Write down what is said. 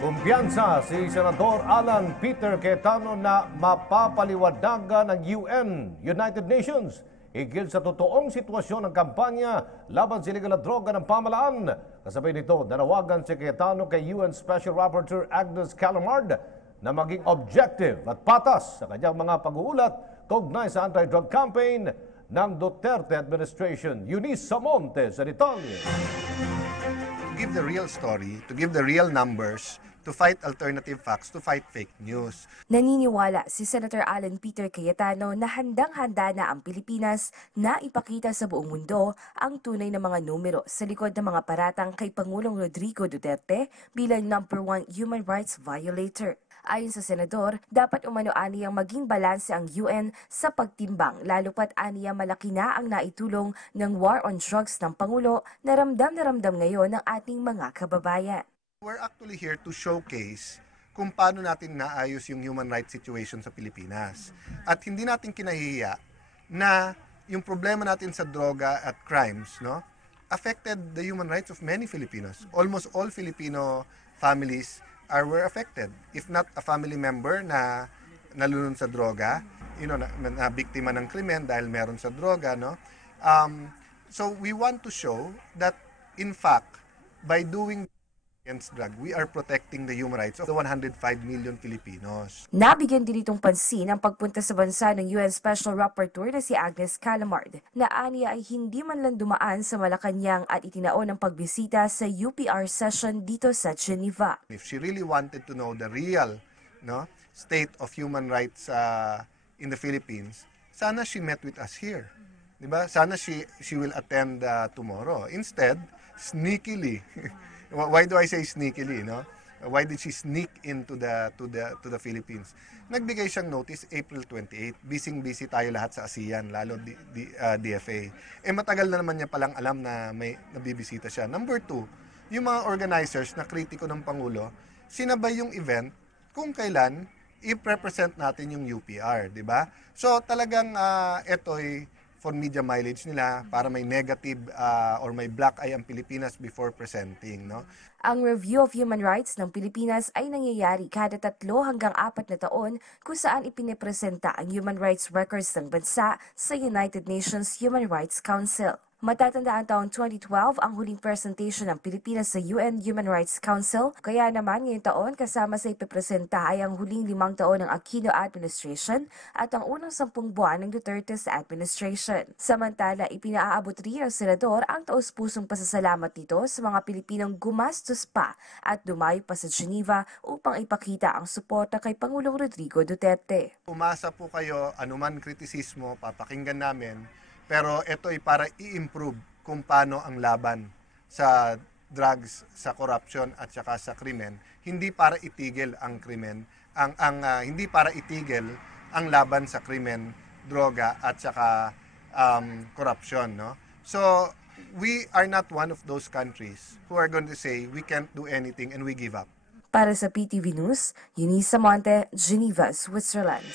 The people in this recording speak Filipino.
Kumpiyansa si Senador Alan Peter Cayetano na mapapaliwanagan ng United Nations higil sa totoong sitwasyon ng kampanya laban sa illegal na droga ng pamalaan. Kasabay nito, nanawagan si Cayetano kay UN Special Rapporteur Agnes Callamard na maging objective at patas sa kanyang mga pag-uulat kaugnay sa anti-drug campaign ng Duterte administration. Eunice Samonte sa detalye. To give the real story, to give the real numbers, to fight alternative facts, to fight fake news. Naniniwala si Senator Alan Peter Cayetano na handang-handa na ang Pilipinas na ipakita sa buong mundo ang tunay na mga numero sa likod ng mga paratang kay Pangulong Rodrigo Duterte bilang #1 human rights violator. Ayon sa senador, dapat umano-ani ang maging balanse ang UN sa pagtimbang, lalo pat aniya malaki na ang naitulong ng war on drugs ng Pangulo na ramdam ngayon ng ating mga kababayan. We're actually here to showcase kung paano natin naayos yung human rights situation sa Pilipinas. At hindi natin kinahihiya na yung problema natin sa droga at crimes, no, affected the human rights of many Filipinos. Almost all Filipino families were affected. If not a family member na nalulun sa droga, na biktima ng krimen dahil meron sa droga, no. So we want to show that in fact by doing against drug, we are protecting the human rights of the 105 million Filipinos. Nabigyan din itong pansin ang pagpunta sa bansa ng UN Special Rapporteur na si Agnes Callamard, na aniya ay hindi man lang dumaan sa Malacanang at itinaon ang pagbisita sa UPR session dito sa Geneva. If she really wanted to know the real, state of human rights in the Philippines, sana she met with us here. Diba? Sana she will attend tomorrow. Instead, sneakily, why do I say sneakily, no? Why did she sneak into the Philippines? Nagbigay siyang notice April 28. Busy tayo lahat sa ASEAN, lalo DFA. Matagal na naman niya palang alam na may nabibisita siya. Number 2, yung mga organizers na kritiko ng Pangulo, sinabay yung event kung kailan i-represent natin yung UPR, di ba? So talagang eto'y for media mileage nila para may negative or may black eye ang Pilipinas before presenting, no? Ang review of human rights ng Pilipinas ay nangyayari kada 3 hanggang 4 na taon kung saan ipinipresenta ang human rights records ng bansa sa United Nations Human Rights Council. Matatandaan taong 2012 ang huling presentation ng Pilipinas sa UN Human Rights Council, kaya naman ngayong taon kasama sa ipipresenta ay ang huling 5 taon ng Aquino administration at ang unang 10 buwan ng Duterte's administration. Samantala, ipinaaabot rin ng senador ang taus-pusong pasasalamat nito sa mga Pilipinong gumastos pa at dumayo pa sa Geneva upang ipakita ang suporta kay Pangulong Rodrigo Duterte. Umasa po kayo, anuman kritisismo, papakinggan namin. Pero ito ay para i-improve kung paano ang laban sa drugs, sa corruption at saka sa krimen. Hindi para itigil ang krimen, hindi para itigil ang laban sa krimen, droga at saka corruption, no? So we are not one of those countries who are going to say we can't do anything and we give up. Para sa PTV News, Eunice Samonte, Geneva, Switzerland.